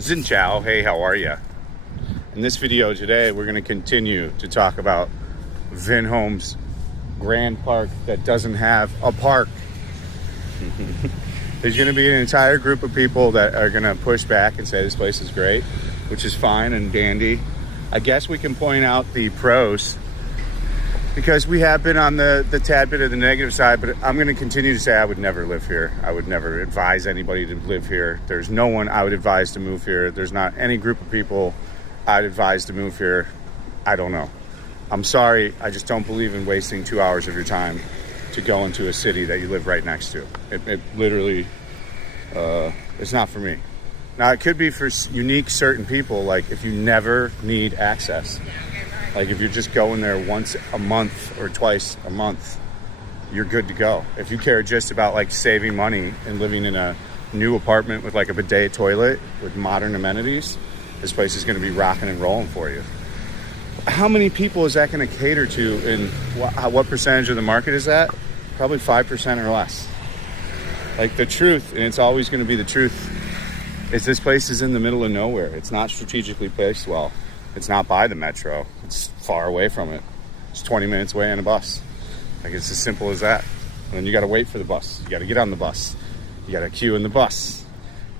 Xin Chao, hey, how are you? In this video today, we're going to continue to talk about Vinhomes Grand Park that doesn't have a park. There's going to be an entire group of people that are going to push back and say this place is great, which is fine and dandy. I guess we can point out the pros because we have been on the tad bit of the negative side, but I'm going to continue to say I would never live here. I would never advise anybody to live here. There's no one I would advise to move here. There's not any group of people I'd advise to move here. I don't know. I'm sorry. I just don't believe in wasting 2 hours of your time to go into a city that you live right next to. It literally, it's not for me. Now, it could be for unique certain people, like if you never need access. Like if you're just going there once a month or twice a month, you're good to go. If you care just about like saving money and living in a new apartment with like a bidet toilet with modern amenities, this place is going to be rocking and rolling for you. How many people is that going to cater to, and what percentage of the market is that? Probably 5% or less. Like the truth, and it's always going to be the truth, is this place is in the middle of nowhere. It's not strategically placed well. It's not by the metro. It's far away from it. It's 20 minutes away on a bus. Like it's as simple as that. And then you got to wait for the bus. You got to get on the bus. You got to queue in the bus.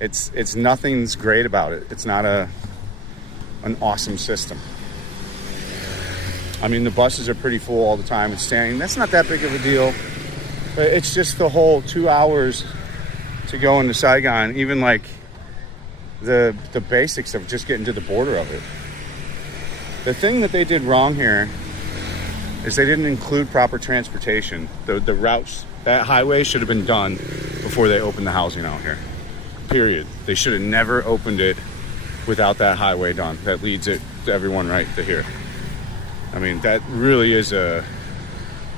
It's nothing's great about it. It's not an awesome system. I mean, the buses are pretty full all the time. It's standing. That's not that big of a deal. But it's just the whole 2 hours to go into Saigon. Even like the basics of just getting to the border of it. The thing that they did wrong here is they didn't include proper transportation. The routes, that highway should have been done before they opened the housing out here. Period. They should have never opened it without that highway done. That leads it to everyone right to here. I mean, that really is there's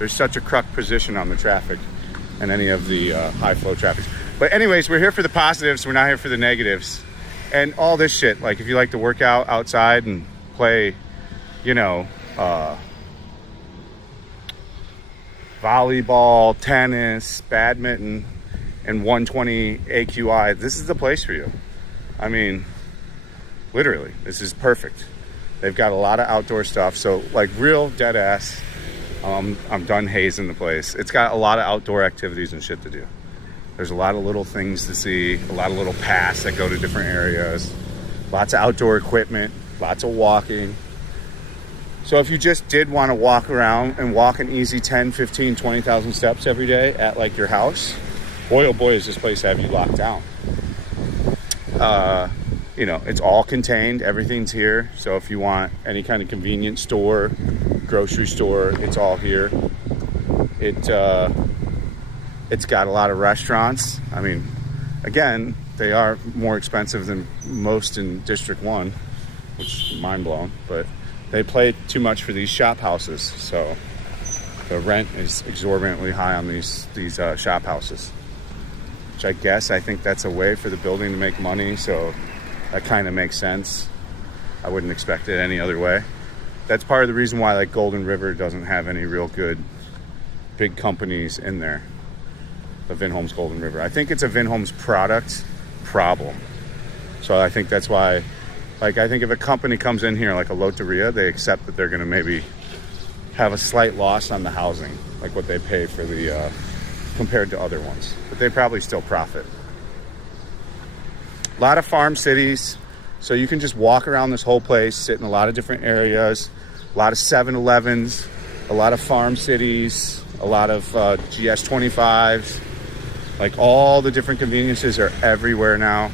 such a crook position on the traffic and any of the high flow traffic. But anyways, we're here for the positives. We're not here for the negatives. And all this shit, like if you like to work out outside and play, you know, volleyball, tennis, badminton, and 120 AQI, this is the place for you. I mean, literally, this is perfect. They've got a lot of outdoor stuff. So like real dead ass, I'm done hazing the place. It's got a lot of outdoor activities and shit to do. There's a lot of little things to see, a lot of little paths that go to different areas, lots of outdoor equipment, lots of walking. So if you just did want to walk around and walk an easy 10, 15, 20,000 steps every day at like your house, boy, oh boy, does this place have you locked down. You know, it's all contained. Everything's here. So if you want any kind of convenience store, grocery store, it's all here. It's got a lot of restaurants. I mean, again, they are more expensive than most in District 1, which is mind-blowing, but they pay too much for these shop houses, so the rent is exorbitantly high on these shop houses, which I think that's a way for the building to make money, so that kind of makes sense. I wouldn't expect it any other way. That's part of the reason why like Golden River doesn't have any real good big companies in there. The Vinhomes Golden River. I think it's a Vinhomes product problem. So I think that's why, like, I think if a company comes in here, like a Loteria, they accept that they're going to maybe have a slight loss on the housing, like what they pay for the, compared to other ones. But they probably still profit. A lot of farm cities. So you can just walk around this whole place, sit in a lot of different areas, a lot of 7-Elevens, a lot of farm cities, a lot of GS25s. Like all the different conveniences are everywhere now.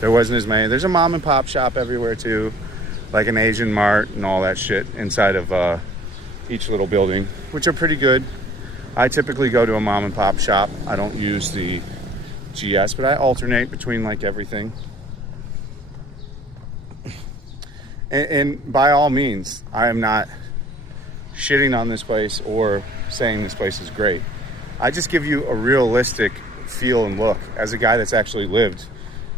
There wasn't as many. There's a mom and pop shop everywhere too, like an Asian mart and all that shit inside of each little building, which are pretty good. I typically go to a mom and pop shop. I don't use the GS, but I alternate between like everything. And by all means, I am not shitting on this place or saying this place is great. I just give you a realistic feel and look as a guy that's actually lived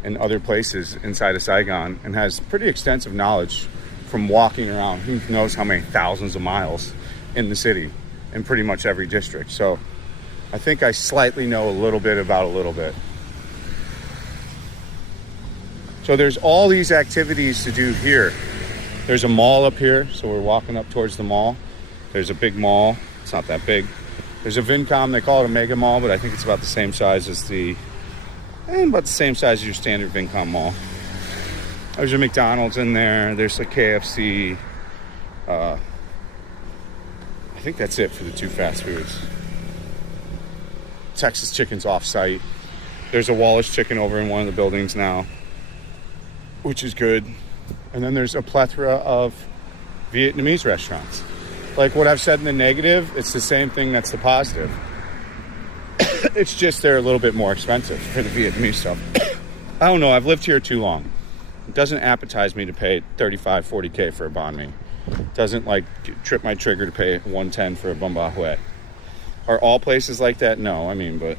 in other places inside of Saigon and has pretty extensive knowledge from walking around who knows how many thousands of miles in the city in pretty much every district. So I think I slightly know a little bit about a little bit. So there's all these activities to do here. There's a mall up here, so we're walking up towards the mall. There's a big mall. It's not that big. There's a Vincom, they call it a mega mall, but I think it's about the same size as about the same size as your standard Vincom mall. There's a McDonald's in there. There's a KFC. I think that's it for the 2 fast foods. Texas Chicken's off-site. There's a Wallace Chicken over in one of the buildings now, which is good. And then there's a plethora of Vietnamese restaurants. Like what I've said in the negative, it's the same thing that's the positive. It's just they're a little bit more expensive for the Vietnamese stuff. I don't know, I've lived here too long. It doesn't appetize me to pay 35, 40K for a banh mi. It doesn't like trip my trigger to pay 110 for a bun ba huet. Are all places like that? No, I mean, but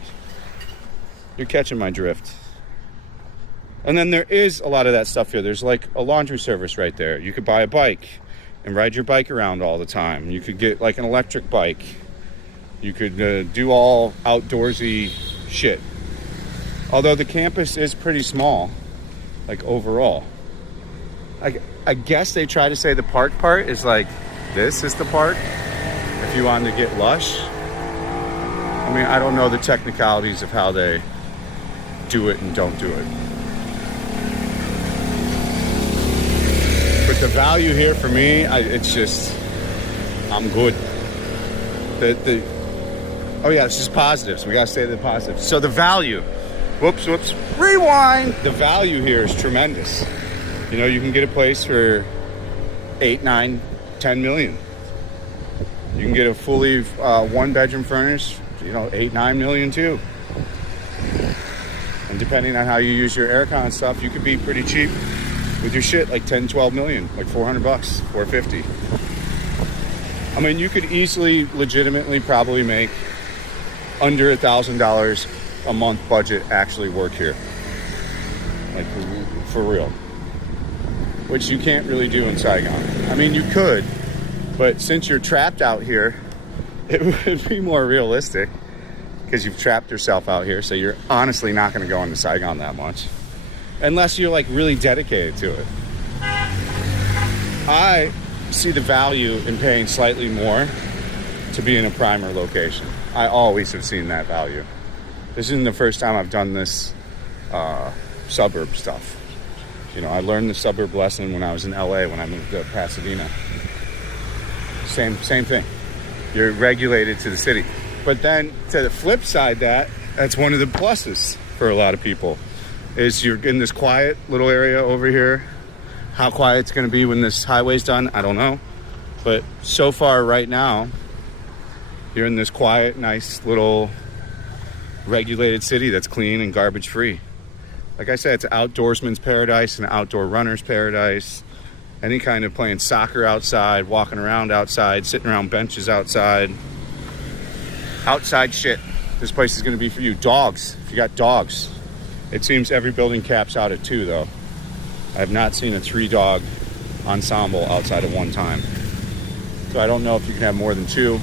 you're catching my drift. And then there is a lot of that stuff here. There's like a laundry service right there. You could buy a bike and ride your bike around all the time. You could get like an electric bike. You could do all outdoorsy shit. Although the campus is pretty small, like overall. I guess they try to say the park part is like, this is the park, if you wanted to get lush. I mean, I don't know the technicalities of how they do it and don't do it. But the value here for me, it's just, I'm good. Oh yeah, it's just positives. We gotta say the positives. So the value, whoops, rewind. The value here is tremendous. You know, you can get a place for 8, 9, 10 million. You can get a fully 1-bedroom furnished, 8, 9 million too. And depending on how you use your aircon stuff, you could be pretty cheap with your shit, like 10, 12 million, like $400, $450. I mean, you could easily, legitimately probably make under $1,000 a month budget actually work here. Like, for real. Which you can't really do in Saigon. I mean, you could, but since you're trapped out here, it would be more realistic because you've trapped yourself out here, so you're honestly not going to go into Saigon that much. Unless you're like really dedicated to it. I see the value in paying slightly more to be in a primer location. I always have seen that value. This isn't the first time I've done this suburb stuff. I learned the suburb lesson when I was in LA when I moved to Pasadena. Same thing. You're regulated to the city. But then to the flip side, that's one of the pluses for a lot of people. Is you're in this quiet little area over here. How quiet it's going to be when this highway's done, I don't know. But so far right now, you're in this quiet, nice little regulated city that's clean and garbage free. Like I said, it's an outdoorsman's paradise, an outdoor runner's paradise. Any kind of playing soccer outside, walking around outside, sitting around benches outside. Outside shit. This place is going to be for you. Dogs, if you got dogs. It seems every building caps out at 2, though. I have not seen a 3-dog ensemble outside at one time. So I don't know if you can have more than 2.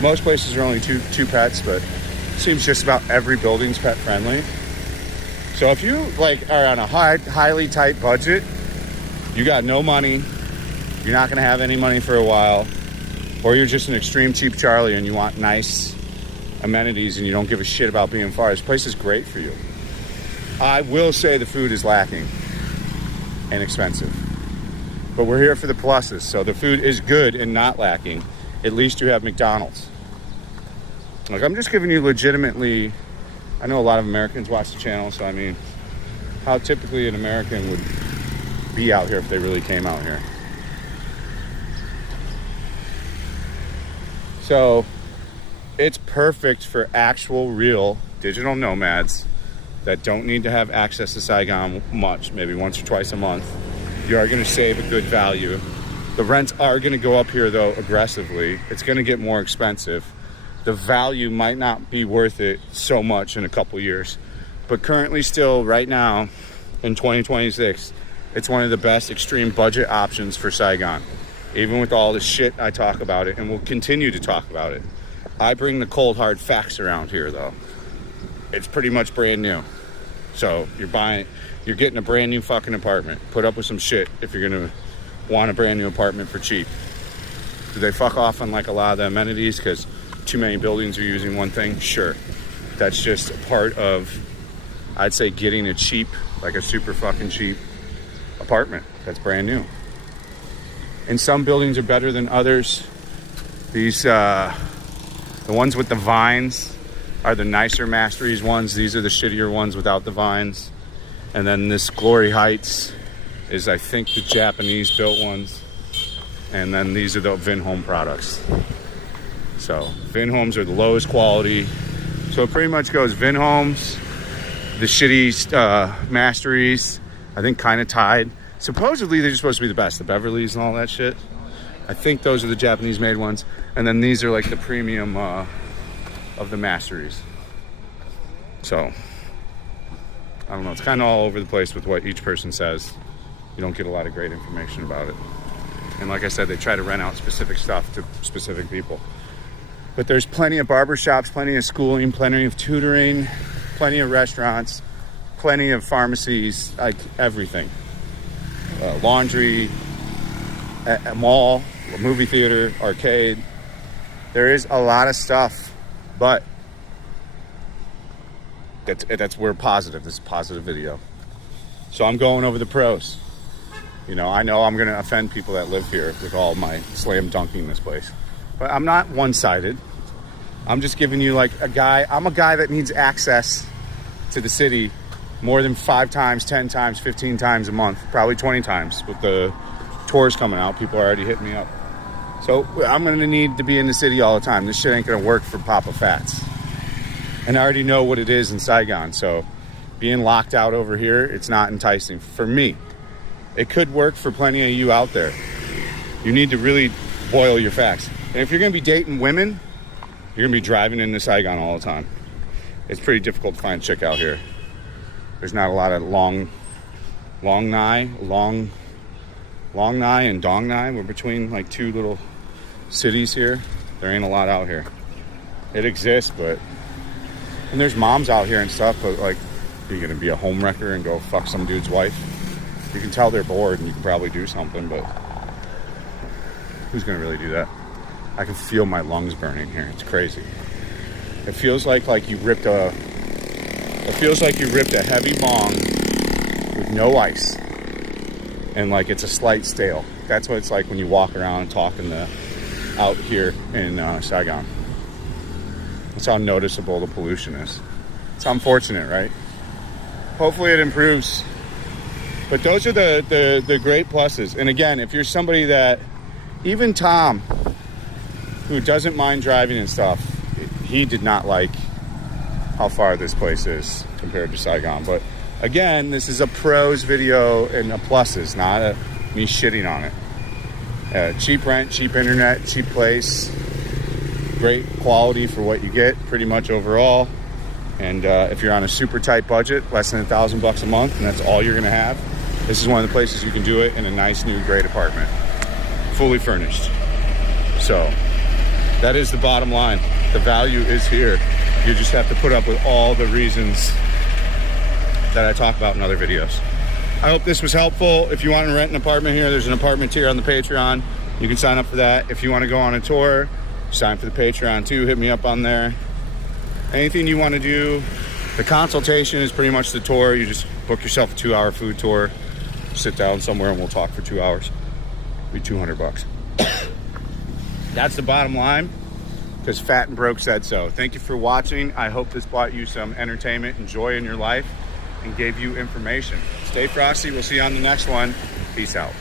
Most places are only two pets, but it seems just about every building's pet friendly. So if you are on a highly tight budget, you got no money, you're not going to have any money for a while, or you're just an extreme cheap Charlie and you want nice amenities and you don't give a shit about being far, this place is great for you. I will say the food is lacking and expensive, but we're here for the pluses. So the food is good and not lacking. At least you have McDonald's. Like, I'm just giving you legitimately, I know a lot of Americans watch the channel, so I mean, how typically an American would be out here if they really came out here. So it's perfect for actual real digital nomads that don't need to have access to Saigon much, maybe once or twice a month. You are going to save a good value. The rents are going to go up here though aggressively. It's going to get more expensive. The value might not be worth it so much in a couple years, but currently still right now in 2026, it's one of the best extreme budget options for Saigon. Even with all the shit I talk about it, and will continue to talk about it. I bring the cold hard facts around here though. It's pretty much brand new. So you're buying, you're getting a brand new fucking apartment. Put up with some shit if you're gonna want a brand new apartment for cheap. Do they fuck off on like a lot of the amenities because too many buildings are using one thing? Sure. That's just a part of, I'd say, getting a cheap, like a super fucking cheap apartment that's brand new. And some buildings are better than others. These, the ones with the vines are the nicer Masteries ones. These are the shittier ones without the vines. And then this Glory Heights is, I think, the Japanese built ones. And then these are the Vinhome products. So Vinhomes are the lowest quality. So it pretty much goes Vinhomes, the shitty Masteries, I think kind of tied. Supposedly they're supposed to be the best, the Beverleys and all that shit. I think those are the Japanese made ones. And then these are like the premium of the Masteries. So I don't know, it's kind of all over the place with what each person says. You don't get a lot of great information about it. And like I said, they try to rent out specific stuff to specific people. But there's plenty of barbershops, plenty of schooling, plenty of tutoring, plenty of restaurants, plenty of pharmacies, like everything. Laundry, a mall, a movie theater, arcade. There is a lot of stuff, but we're positive. This is a positive video. So I'm going over the pros. You know I'm going to offend people that live here with all my slam dunking this place. But I'm not one-sided. I'm just giving you like I'm a guy that needs access to the city more than 5 times, 10 times, 15 times a month, probably 20 times with the tours coming out. People are already hitting me up. So I'm going to need to be in the city all the time. This shit ain't going to work for Papa Fats. And I already know what it is in Saigon. So being locked out over here, it's not enticing for me. It could work for plenty of you out there. You need to really boil your facts. And if you're going to be dating women, you're going to be driving into Saigon all the time. It's pretty difficult to find a chick out here. There's not a lot of Long Nai and Dong Nai. We're between like 2 little cities here. There ain't a lot out here. It exists, and there's moms out here and stuff, but like, are you going to be a homewrecker and go fuck some dude's wife? You can tell they're bored and you can probably do something, but who's going to really do that? I can feel my lungs burning here. It's crazy. It feels like you ripped a heavy bong with no ice. And like it's a slight stale. That's what it's like when you walk around and talk out here in Saigon. That's how noticeable the pollution is. It's unfortunate, right? Hopefully it improves. But those are the great pluses. And again, if you're somebody that, even Tom, who doesn't mind driving and stuff, he did not like how far this place is compared to Saigon. But again, this is a pros video and a pluses, not me shitting on it. Cheap rent, cheap internet, cheap place, great quality for what you get pretty much overall. And if you're on a super tight budget, less than $1,000 a month, and that's all you're gonna have, this is one of the places you can do it in a nice, new, great apartment, fully furnished. So that is the bottom line. The value is here. You just have to put up with all the reasons that I talk about in other videos. I hope this was helpful. If you want to rent an apartment here, there's an apartment tier on the Patreon. You can sign up for that. If you want to go on a tour, sign for the Patreon too. Hit me up on there. Anything you want to do. The consultation is pretty much the tour. You just book yourself a 2-hour food tour. Sit down somewhere and we'll talk for 2 hours. It'll be $200. That's the bottom line, because Fat and Broke said so. Thank you for watching. I hope this brought you some entertainment and joy in your life and gave you information. Stay frosty. We'll see you on the next one. Peace out.